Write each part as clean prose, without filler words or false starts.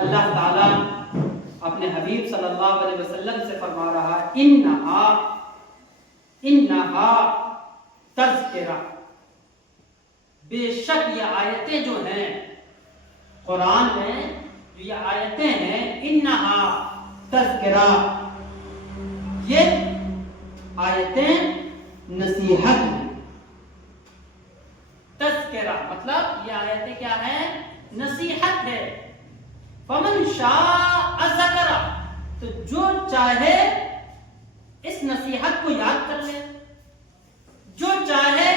اللہ تعالیٰ اپنے حبیب صلی اللہ علیہ وسلم سے فرما رہا ہے انہا تذکرہ، بے شک یہ آیتیں جو ہیں قرآن میں، جو یہ آیتیں ہیں انہا تذکرہ، یہ آیتیں نصیحت ہیں۔ تذکرہ مطلب یہ آیتیں کیا ہیں؟ نصیحت ہے۔ فمن شاء ذکر، تو جو چاہے اس نصیحت کو یاد کر لے، جو چاہے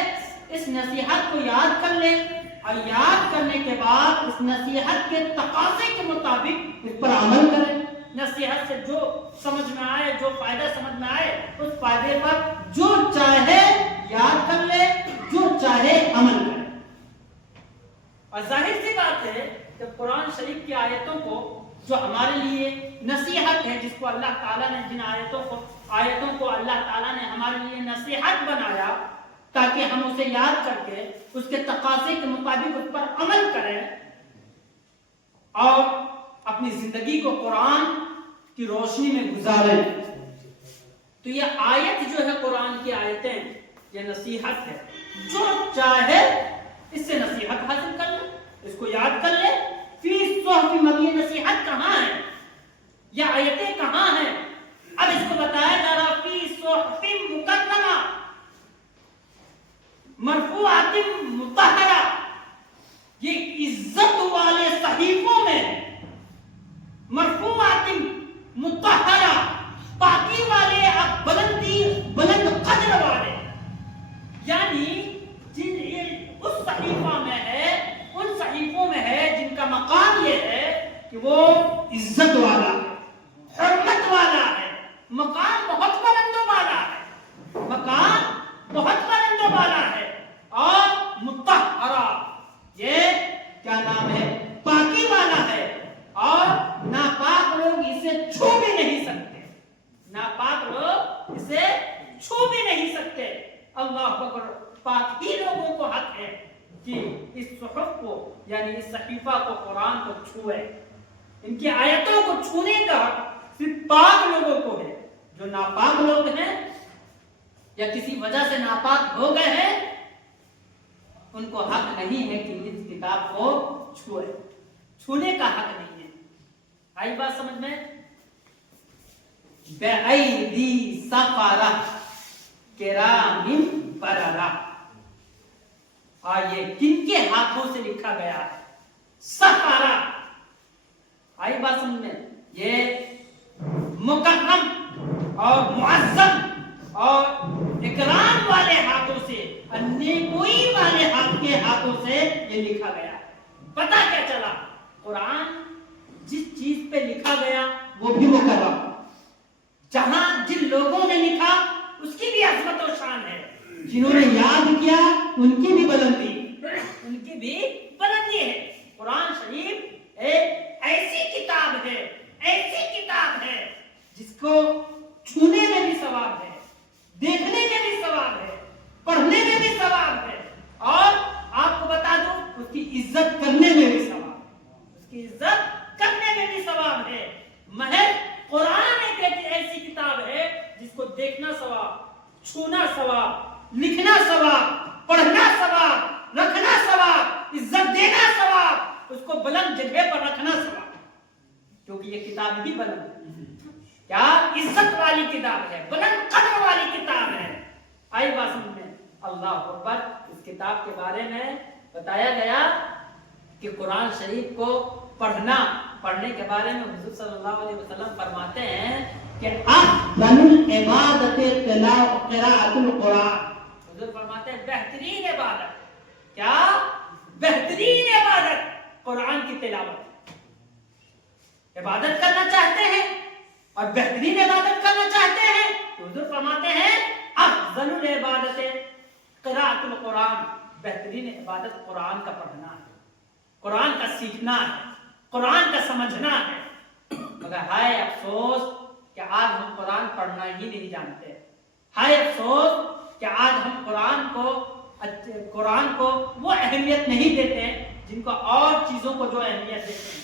اس نصیحت کو یاد کر لے، اور یاد کرنے کے بعد اس نصیحت کے تقاضے کے مطابق اس پر عمل کرے۔ نصیحت سے جو سمجھ میں آئے، جو فائدہ سمجھ میں آئے، اس فائدے پر جو چاہے یاد کر لے، جو چاہے عمل کرے۔ اور ظاہر سی بات ہے کہ قرآن شریف کی آیتوں کو جو ہمارے لیے نصیحت ہے، جس کو اللہ تعالیٰ نے، جن آیتوں کو اللہ تعالیٰ نے ہمارے لیے نصیحت بنایا تاکہ ہم اسے یاد کر کے اس کے تقاضے کے مطابق اس پر عمل کریں اور اپنی زندگی کو قرآن کی روشنی میں گزاریں، تو یہ آیت جو ہے قرآن کی آیتیں، یہ نصیحت ہے۔ جو چاہے اس سے نصیحت حاصل کر لے، اس کو یاد کر لے۔ فی صحف مبین، نصیحت کہاں ہے؟ یہ آیتیں کہاں ہیں؟ اب اس کو بتایا جا رہا فی صحف مکرمہ مرفوعات مطہرہ، یہ عزت والے صحیفوں میں، مرفوعات مطہرہ، پاکی والے، بلند قدر والے، یعنی اس صحیفہ میں ہے، ان صحیفوں میں ہے جن کا مقام یہ ہے کہ وہ عزت والا ہے، حرمت والا ہے، مقام بہت بلند و بالا ہے، مقام بہت بلند و بالا ہے، اور مطہرہ، یہ کیا نام ہے؟ پاکی والا ہے، اور ناپاک لوگ اسے چھو بھی نہیں سکتے، ناپاک لوگ اسے چھو بھی نہیں سکتے۔ اللہ اکبر، پاک ہی لوگوں کو حق ہے کہ اس صحف کو، یعنی اس صحیفہ کو، قرآن کو چھوئے۔ ان کی آیتوں کو چھونے کا صرف پاک لوگوں کو ہے۔ جو ناپاک لوگ ہیں یا کسی وجہ سے ناپاک ہو گئے ہیں، ان کو حق نہیں ہے کہ اس کتاب کو چھوئے، چھونے کا حق نہیں ہے۔ آئی بات سمجھ میں؟ بِأَيْدِي سَفَرَةٍ کِرَامٍ بَرَرَةٍ، اور یہ کن کے ہاتھوں سے لکھا گیا ہے؟ سفارہ، آئی بات سمجھ میں؟ یہ مکرم اور معظم اور اکرام والے ہاتھوں سے، نیکوئی والے ہاتھ کے ہاتھوں سے یہ لکھا گیا ہے۔ پتہ کیا چلا؟ قرآن جس چیز پہ لکھا گیا وہ بھی مکرم، جہاں جن لوگوں نے لکھا اس کی بھی عظمت و شان ہے، جنہوں نے یاد کیا ان کی بھی بلندی ہے۔ قرآن شریف ایک ایسی کتاب ہے جس کو چھونے میں بھی ثواب ہے، دیکھنے میں بھی ثواب ہے، پڑھنے میں بھی ثواب ہے، اور آپ کو بتا دوں اس کی عزت کرنے میں بھی ثواب ہے، اس کی عزت کرنے میں بھی ثواب ہے۔ محض قرآن ایک ایسی کتاب ہے جس کو دیکھنا ثواب، چھونا ثواب، لکھنا ثواب، پڑھنا ثواب، رکھنا ثواب، عزت دینا ثواب، اس کو بلند جگہ پر رکھنا ثواب، کیونکہ یہ کتاب بھی بلند ہے، کیا عزت والی کتاب ہے، بلند قدر والی کتاب ہے۔ آئی بات سمجھ میں؟ اللہ اکبر۔ اس کتاب کے بارے میں بتایا گیا کہ قرآن شریف کو پڑھنے کے بارے میں حضور صلی اللہ علیہ وسلم فرماتے ہیں کہ افضل العبادت قراءۃ القرآن، حضور فرماتے ہیں بہترین عبادت، کیا بہترین عبادت قرآن کی تلاوت۔ عبادت کرنا چاہتے ہیں اور بہترین عبادت کرنا چاہتے ہیں تو حضور فرماتے ہیں افضل العبادت قراءۃ القرآن، بہترین عبادت قرآن کا پڑھنا ہے، قرآن کا سیکھنا ہے، قرآن کا سمجھنا ہے۔ مگر ہائے افسوس کہ آج ہم قرآن پڑھنا ہی نہیں جانتے، ہائے افسوس کہ آج ہم قرآن کو وہ اہمیت نہیں دیتے جن کو اور چیزوں کو جو اہمیت دیتے ہیں۔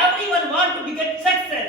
everyone want to get success,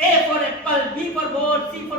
A for apple, B for ball, C for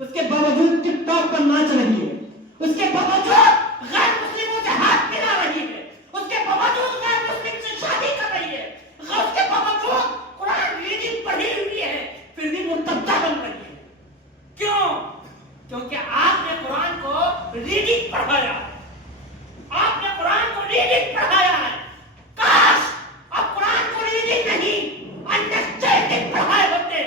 اس کے باوجود ٹک ٹاک پر ناچ رہی ہے، اس کے باوجود غیر مسلموں سے ہاتھ ملا رہی ہے، اس کے باوجود غیر مسلم سے شادی کر رہی ہے، اس کے باوجود قرآن ریڈنگ پڑھی ہوئی ہے، پھر بھی مرتدہ بن رہی ہے. کیوں؟ کیونکہ آپ نے قرآن کو ریڈنگ پڑھایا، آپ نے قرآن کو ریڈنگ پڑھایا ہے. کاش آپ قرآن کو ریڈنگ نہیں انڈرسٹینڈنگ پڑھائے ہوتے،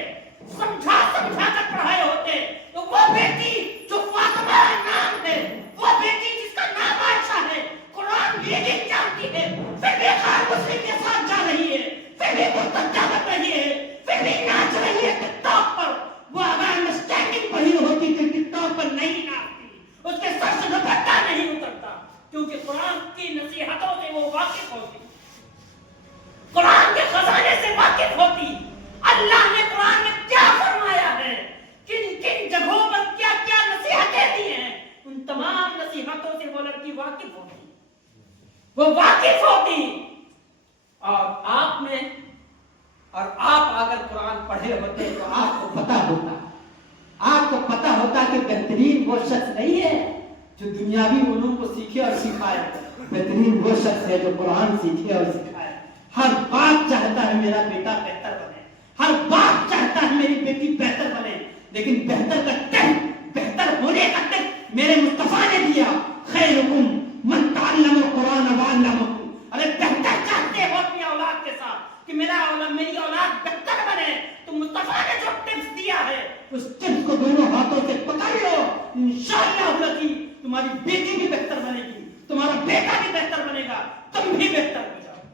سمجھا کر پڑھائے ہوتے، تو وہ بیٹی جو فاطمہ نام ہے، وہ بیٹی جس کا نام عائشہ ہے، قرآن ریڈنگ جانتی ہے، پھر بھی غیر مسلم کے ساتھ جا رہی ہے، پھر بھی مرتدہ بن رہی ہے، پھر بھی ناچ رہی ہے ٹک ٹاک پر. وہ اگر انڈرسٹینڈنگ پڑھی ہوتی کہ ٹک ٹاک پر نہیں ناچتی، اس کے سر سے دوپٹہ نہیں اترتا، کیونکہ قرآن کی نصیحتوں سے وہ واقف ہوتی، قرآن کے خزانے سے واقف ہوتی. اللہ نے قرآن میں کیا فرمایا ہے، کن کن جگہوں پر کیا کیا نصیحتیں دی ہیں، ان تمام نصیحتوں سے وہ لڑکی واقف ہوتی، وہ واقف ہوتی. اور آپ اگر قرآن پڑھے ہوتے تو آپ کو پتا ہوتا، آپ کو پتا ہوتا کہ بہترین وہ شخص نہیں ہے جو دنیاوی علوم کو سیکھے اور سکھائے، بہترین وہ شخص ہے جو قرآن سیکھے اور سکھائے. ہر باپ چاہتا ہے میرا بیٹا بہتر بنے، ہر باپ چاہتا ہے میری بیٹی بہتر بنے، لیکن بہتر ہونے کا ٹیسٹ میرے مصطفیٰ نے دیا. خیرکم من تعلم القرآن وعلمہ. ارے بہتر چاہتے ہو اپنی اولاد کے ساتھ کہ میری اولاد بہتر بنے، تو مصطفیٰ نے جو ٹپس دیا ہے اس ٹپس کو دونوں ہاتھوں سے پکڑ لو. انشاءاللہ تمہاری بیٹی بھی بہتر بنے گی، تمہارا بیٹا بھی بہتر بنے گا، تم بھی بہتر ہو جاؤ گے،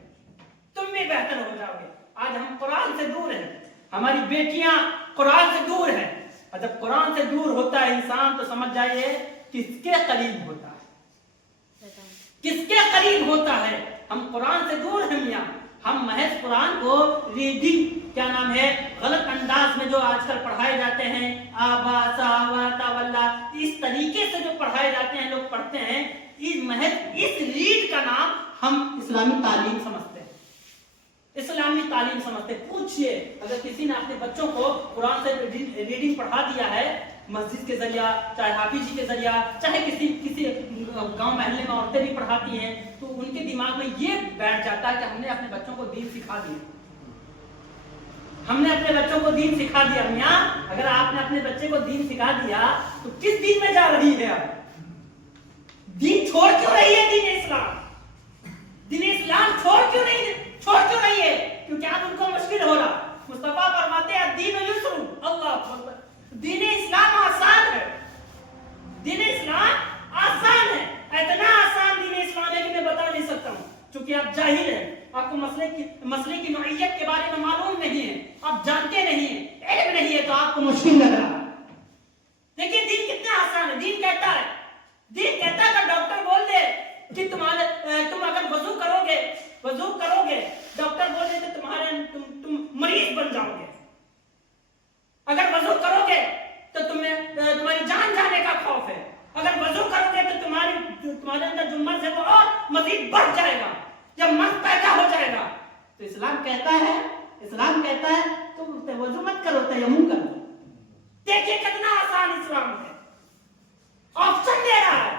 تم بھی بہتر ہو جاؤ گے. آج ہم قرآن سے دور ہیں، ہماری بیٹیاں قرآن سے دور ہیں. اور جب قرآن سے دور ہوتا ہے انسان تو سمجھ جائیے کس کے قریب ہوتا ہے، کس کے قریب ہوتا ہے. ہم قرآن سے دور ہیں میاں، ہم محض قرآن کو ریڈنگ کیا نام ہے غلط انداز میں جو آج کل پڑھائے جاتے ہیں، آبا ساوا تولا، اس طریقے سے جو پڑھائے جاتے ہیں لوگ پڑھتے ہیں، محض اس ریڈ کا نام ہم اسلامی تعلیم سمجھتے ہیں، اسلامی تعلیم سمجھتے. پوچھئے اگر کسی نے اپنے بچوں کو قرآن سے ریڈنگ پڑھا دیا ہے مسجد کے ذریعہ، چاہے حافظ جی کے ذریعہ، چاہے کسی گاؤں محلے میں عورتیں بھی پڑھاتی ہیں، تو ان کے دماغ میں یہ بیٹھ جاتا ہے کہ ہم نے اپنے بچوں کو دین سکھا دیا، ہم نے اپنے بچوں کو دین سکھا دیا. میاں اگر آپ نے اپنے بچے کو دین سکھا دیا تو کس دین میں جا رہی ہے آپ؟ دین چھوڑ کیوں رہی ہے؟ دین اسلام چھوڑ کیوں رہی ہے؟ کیونکہ اب ان کو مشکل ہو رہا. مصطفیٰ فرماتے ہیں دین یسر، اللہ اکبر، دین اسلام آسان ہے، دین اسلام آسان ہے. اتنا آسان دین اسلام ہے کہ میں بتا نہیں سکتا ہوں، چونکہ آپ جاہل ہیں، آپ کو مسئلے کی نوعیت کے بارے میں معلوم نہیں ہے، آپ جانتے نہیں ہیں، علم نہیں ہے، تو آپ کو مشکل لگ رہا ہے. دیکھیے دین کتنا آسان ہے. دین کہتا ہے کہ ڈاکٹر بول دے کہ تم اگر وضو کرو گے ڈاکٹر بول دے تو تم مریض بن جاؤ گے. اگر وضو کرو گے تو تمہاری جان جانے کا خوف ہے، اگر وضو کرو گے تو تمہارے اندر جو مرض ہے وہ اور مزید بڑھ جائے گا، جب مرض پیدا ہو جائے گا. تو اسلام کہتا ہے تم وضو مت کرو، تیمم کرو. دیکھیے کتنا آسان اسلام ہے، آپشن دے رہا ہے،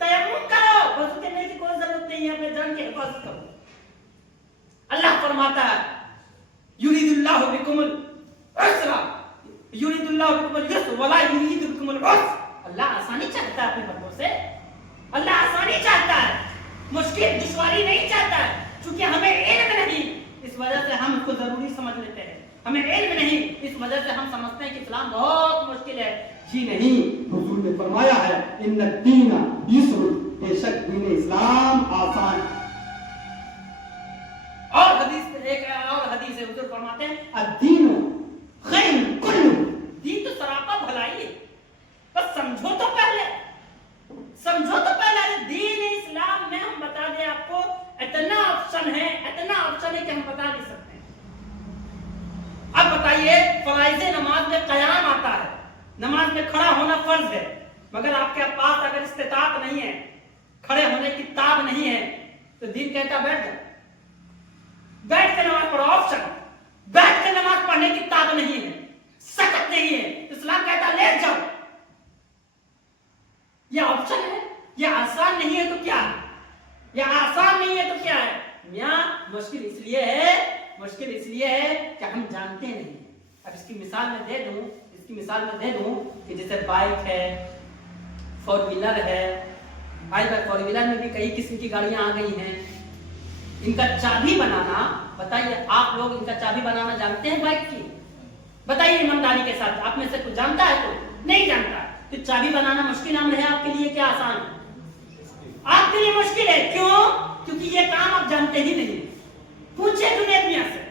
تیمم کرو، وضو کرنے کی کوئی ضرورت نہیں ہے، اپنے جان کی حفاظت کرو. اللہ فرماتا ہے یرید اللہ بکم العسر یرید اللہ بکم اليسر ولا یرید بکم العسر. اللہ آسانی چاہتا ہے اپنے بندوں سے، اللہ آسانی چاہتا ہے، مشکل دشواری نہیں چاہتا ہے. چونکہ ہمیں علم نہیں اس وجہ سے ہم اس کو ضروری سمجھ لیتے ہیں، ہمیں علم نہیں اس وجہ سے ہم سمجھتے ہیں کہ اسلام بہت مشکل ہے. جی نہیں، حضور نے فرمایا ہے ان الدین یسر، بے شک دین اسلام آسان. ایک اور حدیث ہے حضور فرماتے ہیں الدین خیر کل، دین تو سراپا بھلائی ہے، بس سمجھو تو پہلے. دین اسلام میں ہم بتا دیں آپ کو اتنا آپشن ہے کہ ہم بتا نہیں سکتے. اب بتائیے فرائض نماز میں قیام آتا ہے، نماز میں کھڑا ہونا فرض ہے، مگر آپ کے پاس اگر استطاعت نہیں ہے، کھڑے ہونے کی تاب نہیں ہے، تو دین کہتا بیٹھ جاؤ، بیٹھ کے نماز پڑھو. آپشن، بیٹھ کے نماز پڑھنے کی تاب نہیں ہے، سکت نہیں ہے، اسلام کہتا لیٹ جاؤ. یہ آسان نہیں ہے تو کیا ہے؟ یہ آسان نہیں ہے تو کیا ہے؟ میاں مشکل اس لیے ہے کہ ہم جانتے نہیں۔ اب اس کی مثال میں دے دوں کہ جیسے بائک ہے، فور ویلر ہے۔ آج کل فور ویلر میں بھی کئی قسم کی گاڑیاں آ گئی ہیں۔ ان کا چابی بنانا، بتائیے آپ لوگ ان کا چابی بنانا جانتے ہیں بائک کی؟ بتائیے ایمانداری کے ساتھ، آپ میں سے کوئی جانتا ہے؟ کوئی نہیں جانتا۔ تو چابی بنانا مشکل عمل ہے آپ کے لیے کیا آسان ہے؟ آپ کے لیے مشکل ہے۔ کیوں؟ کیونکہ یہ کام آپ جانتے ہی نہیں۔ پوچھے جنید میاں سے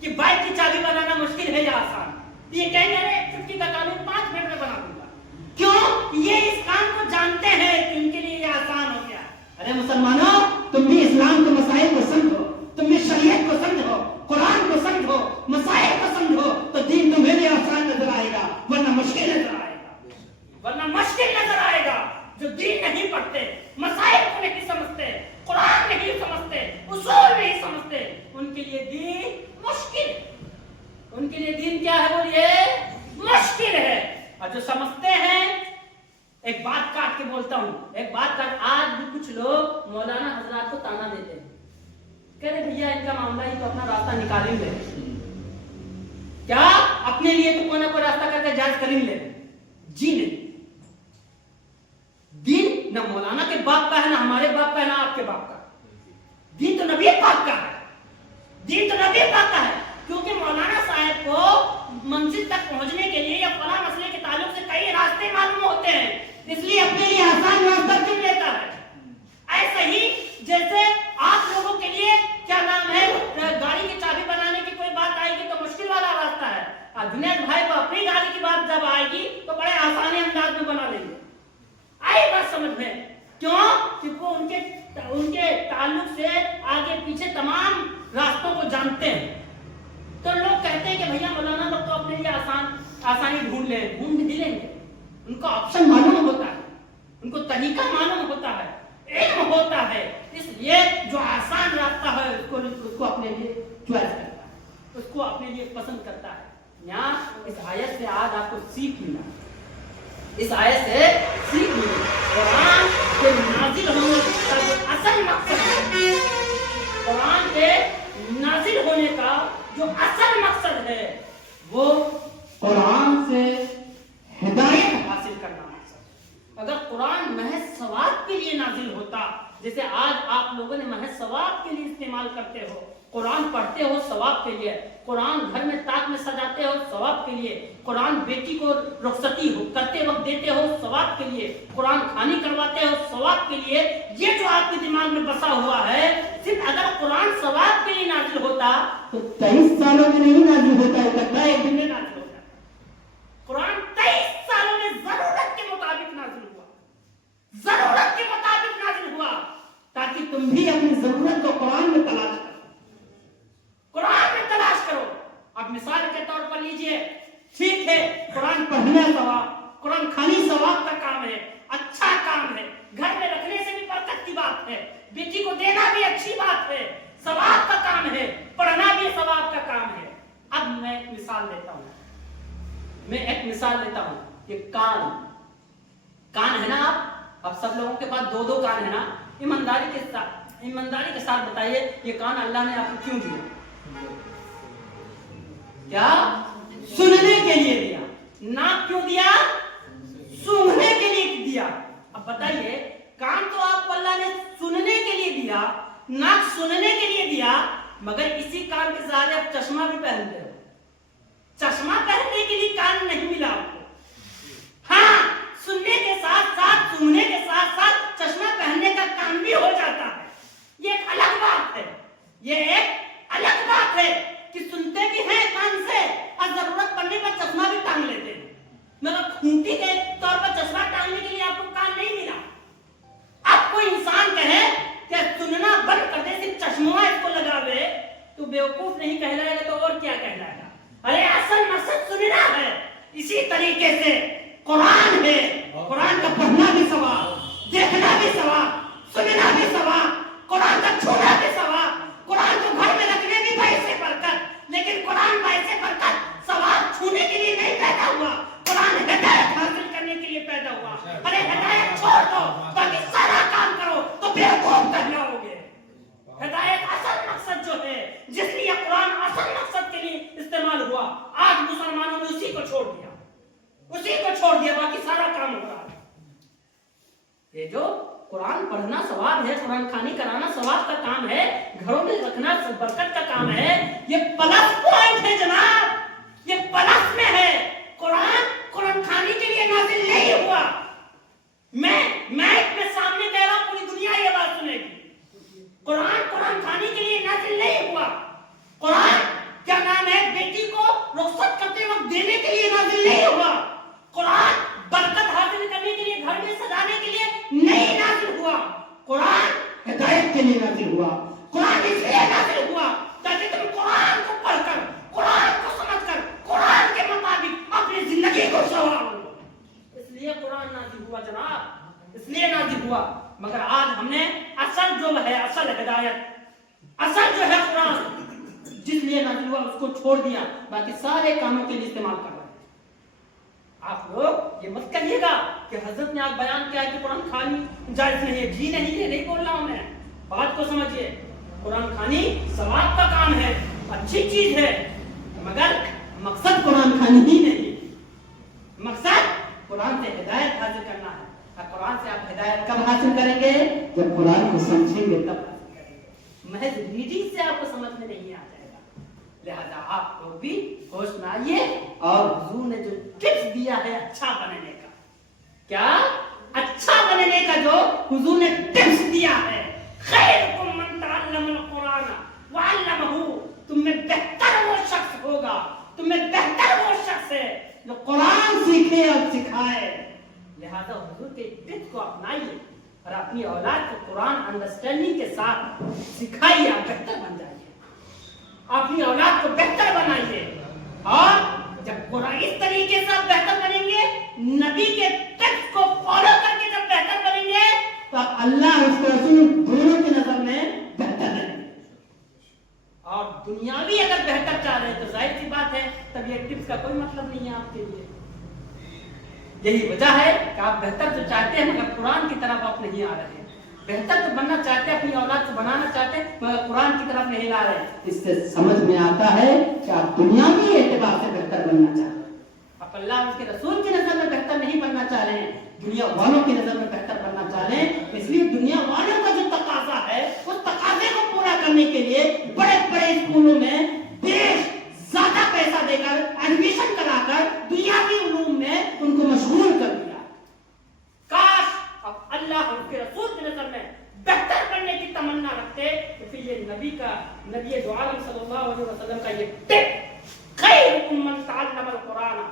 کہ بائک کی چابی بنانا مشکل ہے یا آسان؟ یہ کہیں گے چھٹی کا کام 5 منٹ میں بنا دوں گا۔ کیوں؟ یہ اس کام کو جانتے ہیں کہ ان کے لیے یہ آسان ہو گیا۔ ارے مسلمانوں، تم بھی اسلام کے مسائل کو سمجھو، تم بھی شریعت کو سمجھو، قرآن کو سمجھو، مسائل کو سمجھو، تو دین تمہیں بھی آسان نظر آئے گا، ورنہ مشکل نظر آئے گا۔ جو دین نہیں پڑھتے، مسائل کو نہیں سمجھتے، قرآن نہیں سمجھتے، اصول نہیں سمجھتے، ان کے لیے دین مشکل ہے۔ ان کے لیے دین کیا ہے؟ بولیے، مشکل ہے۔ اور جو سمجھتے ہیں، ایک بات کاٹ کے بولتا ہوں، آج بھی کچھ لوگ مولانا حضرات کو تانا دیتے ہیں، کہہ رہے بھیا ان کا معاملہ ہی تو اپنا راستہ نکالیں گے، کیا اپنے لیے تو کوئی نہ کوئی راستہ کر کے جائز کریں گے؟ جی نہیں۔ دین نہ مولانا کے باپ کا ہے، نہ ہمارے باپ کا ہے، نہ آپ کے باپ کا۔ دین تو نبی پاک کا ہے، کیونکہ مولانا صاحب کو منزل تک پہنچنے کے لیے یا فلاں مسئلے کے تعلق سے کئی راستے معلوم ہوتے ہیں، اس لیے اپنے لیے آسان راستہ چن لیتا ہے۔ ایسے ہی جیسے آپ لوگوں کے لیے کیا نام ہے، گاڑی کی چابی بنانے کی کوئی بات آئے گی تو مشکل والا راستہ ہے، اور جنید بھائی کو اپنی گاڑی کی بات جب آئے گی تو بڑے آسانی انداز میں بنا لیں گے۔ آئی بات سمجھ میں؟ کیوں؟ کہ وہ ان کے تعلق سے آگے پیچھے تمام راستوں کو جانتے ہیں۔ تو لوگ کہتے ہیں کہ بھیا مولانا لوگ تو اپنے لیے آسانی ڈھونڈ ہی لیں گے۔ ان کو آپشن معلوم ہوتا ہے، ان کو طریقہ معلوم ہوتا ہے، علم ہوتا ہے، اس لیے جو آسان راستہ ہے اس کو اپنے لیے چوائس کرتا ہے، اس کو اپنے لیے پسند کرتا ہے۔ یہاں اس آیت سے آج آپ کو سیکھ ملا، قرآن کے نازل ہونے کا جو اصل مقصد ہے، قرآن کے نازل ہونے کا جو اصل مقصد ہے وہ قرآن سے ہدایت حاصل کرنا مقصد۔ اگر قرآن محض ثواب کے لیے نازل ہوتا، جیسے آج آپ لوگوں نے محض ثواب کے لیے استعمال کرتے ہو، قرآن پڑھتے ہو ثواب کے لیے، قرآن گھر میں تاج میں سجاتے ہو ثواب کے لیے، قرآن بیٹی کو رخصتی کرتے وقت دیتے ہو ثواب کے لیے، قرآن کھانی کرواتے ہو ثواب کے لیے، یہ جو آپ کے دماغ میں بسا ہوا ہے، صرف اگر قرآن ثواب کے لیے نازل ہوتا تو 23 سالوں میں نہیں نازل ہوتا، لگتا ہے ایک دن میں نازل ہوتا۔ قرآن 23 سالوں میں ضرورت کے مطابق نازل ہوا، ضرورت کے مطابق نازل ہوا، تاکہ تم بھی اپنی ضرورت کو قرآن میں تلاش کرو، قرآن میں تلاش کرو۔ اب مثال کے طور پر لیجئے، ٹھیک ہے قرآن پڑھنا ثواب، قرآن کھانی ثواب کا کام ہے، اچھا کام ہے، گھر میں رکھنے سے بھی برکت کی بات ہے، بیٹی کو دینا بھی اچھی بات ہے، ثواب کا کام ہے، پڑھنا بھی ثواب کا کام ہے۔ اب میں ایک مثال دیتا ہوں کہ کان ہے نا، آپ اب سب لوگوں کے پاس 2 کان ہے نا، ایمانداری کے ساتھ بتائیے یہ کان اللہ نے آپ کو کیوں دیا؟ کیا سننے کے لیے دیا؟ ناک کیوں دیا؟ سونگھنے کے لیے دیا۔ اب بتائیے کان تو آپ کو اللہ نے سننے کے لیے دیا، ناک سننے کے لیے دیا، مگر اسی کان کے ساتھ آپ چشمہ بھی پہنتے ہو۔ چشمہ پہننے کے لیے کان نہیں ملا آپ کو، ہاں سننے کے ساتھ ساتھ سونگھنے کے ساتھ ساتھ چشمہ پہننے کا کام بھی ہو جاتا ہے۔ یہ ایک الگ بات ہے کہ سنتے بھی ہیں کان سے اور ضرورت پڑنے پر چشمہ بھی ٹانگ لیتے ہیں، مگر کھونٹی کے طور پر چشمہ ٹانگنے کے لیے آپ کو کان نہیں ملا۔ اب کوئی انسان کہے کہ سننا بند کر دے، صرف چشمہ اس کو لگاوے، تو بیوقوف نہیں کہلائے گا تو اور کیا کہلائے گا؟ ارے اصل مقصد سننا ہے۔ اسی طریقے سے قرآن ہے، قرآن کا پڑھنا بھی ثواب، دیکھنا بھی ثواب، سننا بھی ثواب، قرآن کا چھونا بھی ثواب، قرآن کو گھر میں رکھنے بھی باعث برکت، لیکن قرآن باعث برکت ثواب چھونے کے لیے نہیں پیدا ہوا، قرآن ہدایت حاصل کرنے کے لیے پیدا ہوا۔ ارے ہدایت چھوڑ دو، باقی کو چھوڑ دیا، باقی سارا کام ہو رہا ہے۔ یہ جو قرآن پڑھنا ثواب ہے، قرآن خوانی کرانا ثواب کا کام ہے، گھروں میں رکھنا برکت کا کام ہے، یہ پلس پوائنٹ ہے جناب، یہ پلس میں ہے۔ قرآن خوانی کے لیے نازل نہیں ہوا۔ میں اپنے سامنے کہہ رہا ہوں، پوری دنیا یہ بات سنے گی، قرآن خوانی کے لیے نازل نہیں ہوا۔ قرآن کیا نام ہے بیٹی کو رخصت کرتے وقت دینے کے لیے نازل نہیں ہوا۔ قرآن برکت حاصل کرنے کے لیے، گھر میں سجانے کے لیے نہیں نازل ہوا۔ قرآن ہدایت کے لیے نازل ہوا۔ قرآن اس لیے نازل ہوا تاکہ تم قرآن کو پڑھ کر، قرآن کو سمجھ کر، قرآن کے مطابق اپنی زندگی کو سنوارو۔ اس لیے قرآن نازل ہوا جناب، اس لیے نازل ہوا۔ مگر آج ہم نے اصل جو ہے، اصل ہدایت، اصل جو ہے قرآن جس لیے نازل ہوا اس کو چھوڑ دیا، باقی سارے کاموں کے لیے استعمال کر رہے ہیں۔ آپ لوگ یہ مت کہیے گا کہ حضرت نے آج بیان کیا ہے کہ قرآن خوانی جائز نہیں ہے، جی نہیں ہے، نہیں بول رہا ہوں میں، بات کو سمجھیے۔ قرآن خوانی ثواب کا کام ہے، اچھی چیز ہے، مگر مقصد قرآن خوانی ہی نہیں، مقصد قرآن سے ہدایت حاصل کرنا ہے۔ اور قرآن سے آپ ہدایت کب حاصل کریں گے؟ جب قرآن کو سمجھیں گے تب حاصل کریں گے، محض ریڈنگ سے آپ کو سمجھ میں نہیں آ جائے گا۔ لہذا آپ لوگ بھی ہوش میں آئیے، اور حضور نے جو ٹپس دیا ہے اچھا بننے کا، کیا اچھا بننے کا جو حضور نے ٹپس دیا ہے، خیرکم من تعلم القرآن وعلمہ، تم میں بہتر وہ شخص ہوگا، تم میں بہتر وہ شخص ہے جو قرآن سیکھے اور سکھائے۔ لہذا حضور کے ٹپس کو اپنائیے اور اپنی اولاد کو قرآن انڈرسٹینڈنگ کے ساتھ سکھائیے، آپ بہتر بن جائیے، اپنی اولاد کو بہتر بنائیے۔ اور جب قرآن اس طریقے سے آپ بہتر بنیں گے، نبی کے ٹپس کو فالو کر کے جب بہتر بنیں گے، تو آپ اللہ اور اس کے رسول دونوں کی نظر میں بہتر رہیں گے۔ اور دنیاوی اگر بہتر چاہ رہے ہیں تو ظاہر سی بات ہے تب یہ ٹپس کا کوئی مطلب نہیں ہے آپ کے لیے۔ یہی وجہ ہے کہ آپ بہتر تو چاہتے ہیں مگر قرآن کی طرف آپ نہیں آ رہے ہیں، بہتر تو بننا چاہتے ہیں، اپنی اولاد کو بنانا چاہتے ہیں مگر قرآن کی طرف نہیں لا رہے ہیں۔ اس سے سمجھ میں آتا ہے کہ آپ دنیاوی اعتبار سے بہتر بننا چاہتے ہیں، آپ اللہ اور اس کے رسول کی نظر میں بہتر نہیں بننا چاہ رہے ہیں، دنیا والوں کی نظر میں بہتر بننا چاہ رہے ہیں۔ اس لیے دنیا والوں کا جو تقاضا ہے اس تقاضے کو پورا کرنے کے لیے بڑے بڑے اسکولوں میں بیش زیادہ پیسہ دے کر ایڈمیشن کرا کر دنیاوی علوم میں ان کو مشغول کر دیا۔ کاش اب اللہ اور اس کے رسول کی نظر میں بہتر بننے کی تمنا رکھتے تو پھر یہ نبی دو عالم صلی اللہ علیہ وسلم کا یہ ٹپ، خیرکم من تعلم القرآن